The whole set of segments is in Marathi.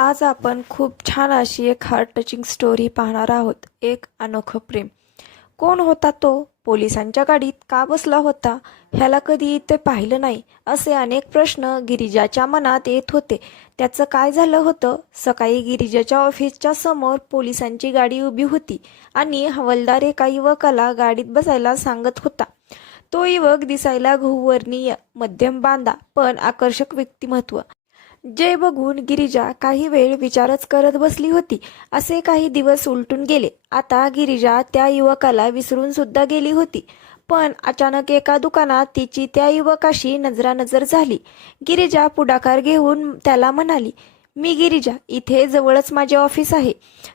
आज आपण खूप छान अशी एक हार्ट टचिंग स्टोरी पाहणार आहोत. एक अनोखं प्रेम. कोण होता तो? पोलिसांच्या गाडीत का बसला होता? ह्याला कधी ते पाहिलं नाही असे अनेक प्रश्न गिरिजाच्या मनात येत होते. त्याचं काय झालं होतं? सकाळी गिरिजाच्या ऑफिसच्या समोर पोलिसांची गाडी उभी होती आणि हवलदार एका युवकाला गाडीत बसायला सांगत होता. तो युवक दिसायला घुवर्णीय मध्यम बांधा पण आकर्षक व्यक्तिमत्व. जे बघून गिरिजा काही वेळ विचारच करत बसली होती असे काही दिवस उलटून गेले. आता गिरिजा त्या युवकाला विसरून सुद्धा गेली होती. पण अचानक एका दुकानात तिची त्या युवकाशी नजरानजर झाली. गिरिजा पुढाकार घेऊन त्याला म्हणाली मी गिरिजा इथे जवळच माझे ऑफिस आहे.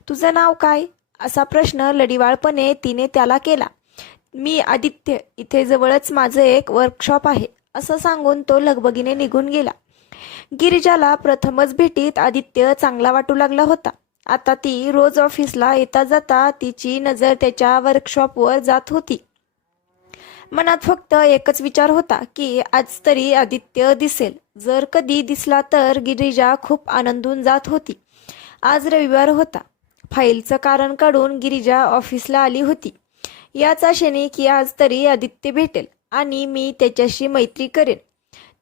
तुझं नाव काय? असा प्रश्न लढिवाळपणे तिने त्याला केला. मी आदित्य इथे जवळच माझं एक वर्कशॉप आहे असं सांगून तो लगबगीने निघून गेला. गिरिजाला प्रथमच भेटीत आदित्य चांगला वाटू लागला होता. आता ती रोज ऑफिसला येता जाता तिची नजर त्याच्या वर्कशॉपवर जात होती. मनात फक्त एकच विचार होता की आज तरी आदित्य दिसेल. जर कधी दिसला तर गिरिजा खूप आनंदून जात होती. आज रविवार होता. फाईलचं कारण काढून गिरिजा ऑफिसला आली होती. याच आशेने की आज तरी आदित्य भेटेल आणि मी त्याच्याशी मैत्री करेन.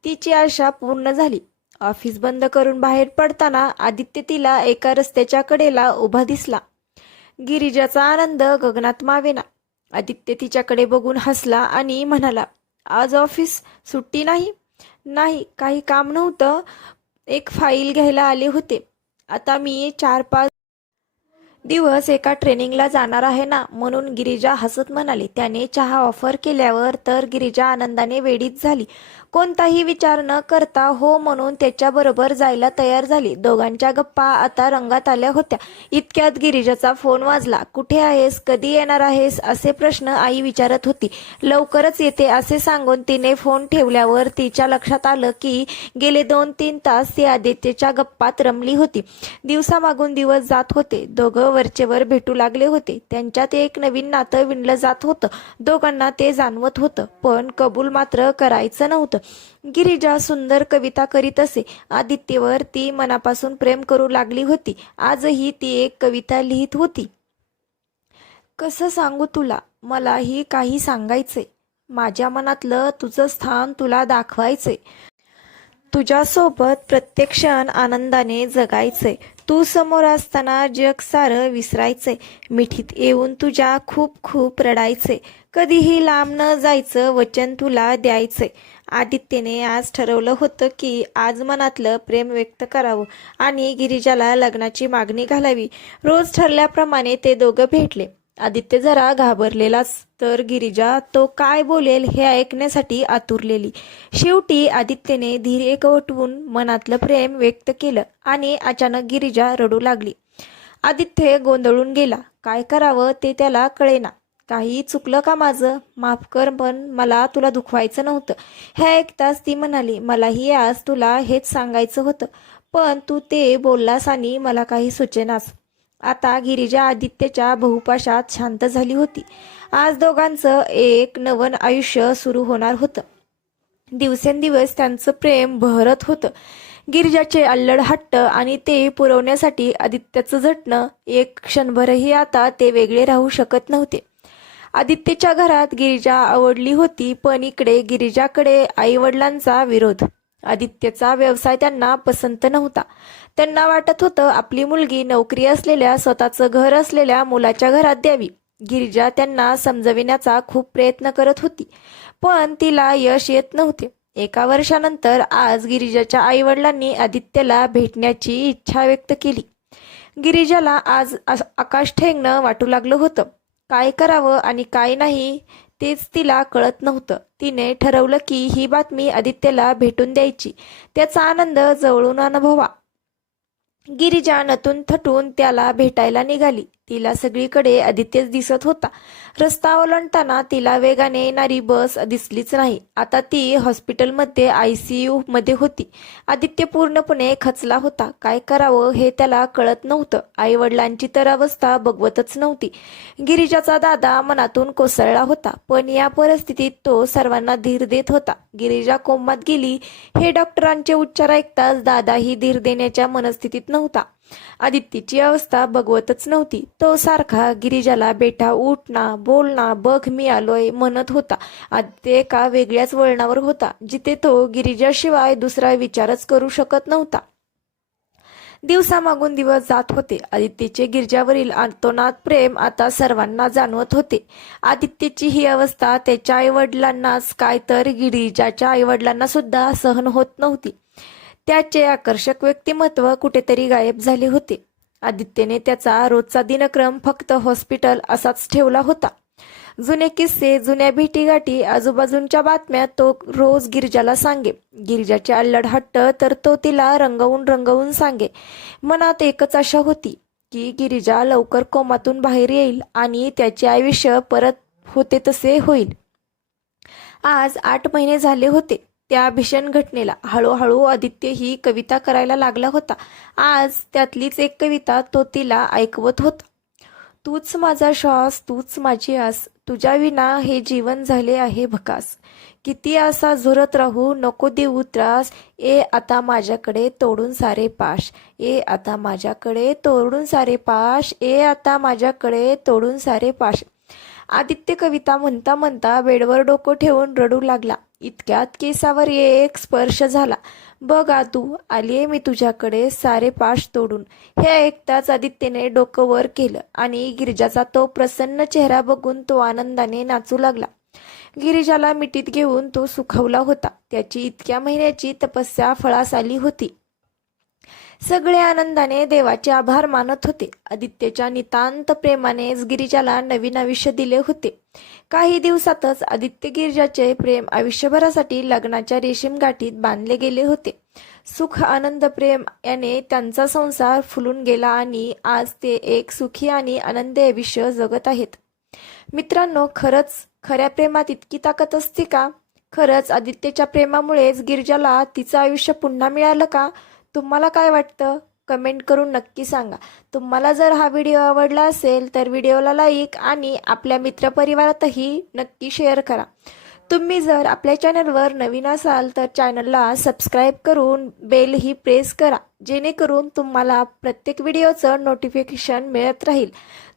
तिची आशा पूर्ण झाली. ऑफिस बंद करून बाहेर पडताना आदित्य तिला एका रस्त्याच्या कडेला उभा दिसला. गिरिजाचा आनंद गगनात मावेना. आदित्य तिच्याकडे बघून हसला आणि म्हणाला आज ऑफिस सुट्टी नाही. नाही काही काम नव्हतं. एक फाईल घ्यायला आले होते. आता मी चार पाच दिवस एका ट्रेनिंगला जाणार आहे ना म्हणून गिरिजा हसत म्हणाली. त्याने चहा ऑफर केल्यावर तर गिरिजा आनंदाने वेडीत झाली. कोणताही विचार न करता हो म्हणून त्याच्याबरोबर जायला तयार झाली. दोघांच्या गप्पा आता रंगात आल्या होत्या. इतक्यात गिरिजाचा फोन वाजला. कुठे आहेस? कधी येणार आहेस? असे प्रश्न आई विचारत होती. लवकरच येते असे सांगून तिने फोन ठेवल्यावर तिच्या लक्षात आलं की गेले दोन तीन तास ती आदित्यच्या गप्पात रमली होती. दिवसामागून दिवस जात होते. दोघं वरचेवर भेटू लागले होते. त्यांच्यात एक नवीन नातं विणलं जात होतं. दोघांना ते जाणवत होतं पण कबूल मात्र करायचं नव्हतं. गिरिजा सुंदर कविता करीत असे. आदित्यवर ती मनापासून प्रेम करू लागली होती. आजही ती एक कविता लिहित होती. कसं सांगू तुला? मलाही काही सांगायचंय. माझ्या मनातलं तुझं स्थान तुला दाखवायचंय. तुझ्यासोबत प्रत्येक क्षण आनंदाने जगायचंय तू समोर असताना जग सारं विसरायचंय मिठीत येऊन तुझ्या खूप खूप रडायचंय कधीही लांब न जायचं वचन तुला द्यायचंय आदित्यने आज ठरवलं होतं की आज मनातलं प्रेम व्यक्त करावं आणि गिरिजाला लग्नाची मागणी घालावी. रोज ठरल्याप्रमाणे ते दोघं भेटले. आदित्य जरा घाबरलेलाच तर गिरिजा तो काय बोलेल हे ऐकण्यासाठी आतुरलेली. शेवटी आदित्यने धीर एकवटवून मनातलं प्रेम व्यक्त केलं आणि अचानक गिरिजा रडू लागली. आदित्य गोंधळून गेला. काय करावं ते त्याला कळेना. काही चुकलं का माझं? माफ कर पण मला तुला दुखवायचं नव्हतं. हे ऐकताच ती म्हणाली मलाही आज तुला हेच सांगायचं होतं. पण तू ते बोललास आणि मला काही सुचेनास. आता गिरिजा आदित्यच्या बहुपाशात शांत झाली होती. आज दोघांचं एक नवन आयुष्य सुरू होणार होतं. दिवसेंदिवस त्यांचं प्रेम बहरत होतं. गिरिजाचे अल्लड हट्ट आणि ते पुरवण्यासाठी आदित्याचं झटणं एक क्षणभरही आता ते वेगळे राहू शकत नव्हते. आदित्यच्या घरात गिरिजा आवडली होती पण इकडे गिरिजाकडे आईवडिलांचा विरोध. आदित्यचा व्यवसाय त्यांना पसंत नव्हता. त्यांना वाटत होतं आपली मुलगी नोकरी असलेल्या स्वतःचं घर असलेल्या मुलाच्या घरात द्यावी. गिरिजा त्यांना समजविण्याचा खूप प्रयत्न करत होती पण तिला यश येत नव्हते. एका वर्षानंतर आज गिरिजाच्या आईवडिलांनी आदित्यला भेटण्याची इच्छा व्यक्त केली. गिरिजाला आज आकाश ठेंगणं वाटू लागलं होतं. काय करावं आणि काय नाही तेच तिला कळत नव्हतं. तिने ठरवलं की ही बातमी आदित्यला भेटून द्यायची. त्याचा आनंद जवळून अनुभवा. गिरिजा नतून थटून त्याला भेटायला निघाली. तिला सगळीकडे आदित्यच दिसत होता. रस्ता ओलांडताना तिला वेगाने येणारी बस दिसलीच नाही. आता ती हॉस्पिटलमध्ये आय सी यू मध्ये होती. आदित्य पूर्णपणे खचला होता. काय करावं हे त्याला कळत नव्हतं. आई वडिलांची तर अवस्था बघवतच नव्हती. गिरीजाचा दादा मनातून कोसळला होता पण या परिस्थितीत तो सर्वांना धीर देत होता. गिरीजा कोमात गेली हे डॉक्टरांचे उच्चार ऐकताच दादाही धीर देण्याच्या मनस्थितीत नव्हता. आदित्यची अवस्था बघवतच नव्हती. तो सारखा गिरिजाला बेटा उठ ना बोल ना बघ मी आलोय म्हणत होता. आदित्य एका वेगळ्याच वळणावर होता जिथे तो गिरिजाशिवाय दुसरा विचारच करू शकत नव्हता. दिवसामागून दिवस जात होते. आदित्यचे गिरजावरील आतोनात प्रेम आता सर्वांना जाणवत होते. आदित्यची ही अवस्था त्याच्या आईवडिलांनाच काय तर गिरिजाच्या आईवडिलांना सुद्धा सहन होत नव्हती. त्याचे आकर्षक व्यक्तिमत्व कुठेतरी गायब झाले होते. आदित्यने त्याचा रोजचा दिनक्रम फक्त हॉस्पिटल असाच ठेवला होता. जुने किस्से जुन्या भेटीगाठी आजूबाजूंच्या बातम्या तो रोज गिरिजाला सांगे. गिरिजाचे अल्लड हट्ट तर तो तिला रंगवून रंगवून सांगे. मनात एकच आशा होती की गिरिजा लवकर कोमातून बाहेर येईल आणि त्याचे आयुष्य परत होते तसे होईल. आज आठ महिने झाले होते. त्या भीषण घटनेला हळूहळू आदित्य ही कविता करायला लागला होता. आज त्यातलीच एक कविता तो तिला ऐकवत होता. तूच माझा श्वास तूच माझी आस तुझ्या विना हे जीवन झाले आहे भकास. किती असा झुरत राहू नको देऊ त्रास. ए आता माझ्याकडे तोडून सारे पाश. ए आता माझ्याकडे तोडून सारे पाश. ए आता माझ्याकडे तोडून सारे पाश. आदित्य कविता म्हणता म्हणता बेडवर डोकं ठेवून रडू लागला. इतक्यात केसावर एक स्पर्श झाला. बघ तू आलीये मी तुझ्याकडे सारे पाश तोडून. हे ऐकताच आदित्यने डोकं वर केलं आणि गिरिजाचा तो प्रसन्न चेहरा बघून तो आनंदाने नाचू लागला. गिरिजाला मिठीत घेऊन तो सुखवला होता. त्याची इतक्या महिन्याची तपस्या फळास आली होती. सगळे आनंदाने देवाचे आभार मानत होते. आदित्यच्या नितांत प्रेमानेच गिरिजाला नवीन आयुष्य दिले होते. काही दिवसातच आदित्य गिरिजाचे प्रेम आयुष्यभरासाठी लग्नाच्या रेशीम गाठीत बांधले गेले होते. सुख आनंद प्रेम याने त्यांचा संसार फुलून गेला आणि आज ते एक सुखी आणि आनंदी आयुष्य जगत आहेत. मित्रांनो खरंच खऱ्या प्रेमात इतकी ताकद असते का? खरंच आदित्यच्या प्रेमामुळेच गिरिजाला तिचं आयुष्य पुन्हा मिळालं का? तुम्हाला काय वाटतं? कमेंट करून नक्की सांगा. तुम्हाला जर हा व्हिडिओ आवडला असेल तर व्हिडिओला लाईक आणि आपल्या मित्रपरिवारातही नक्की शेअर करा. तुम्ही जर आपल्या चॅनलवर नवीन असाल तर चॅनलला सबस्क्राईब करून बेल ही प्रेस करा जेणेकरून तुम्हाला प्रत्येक व्हिडिओचं नोटिफिकेशन मिळत राहील.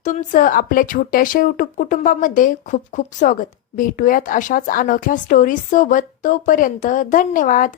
तुमचं आपल्या छोट्याशा यूट्यूब कुटुंबामध्ये खूप खूप स्वागत. भेटूयात अशाच अनोख्या स्टोरीजसोबत तोपर्यंत धन्यवाद.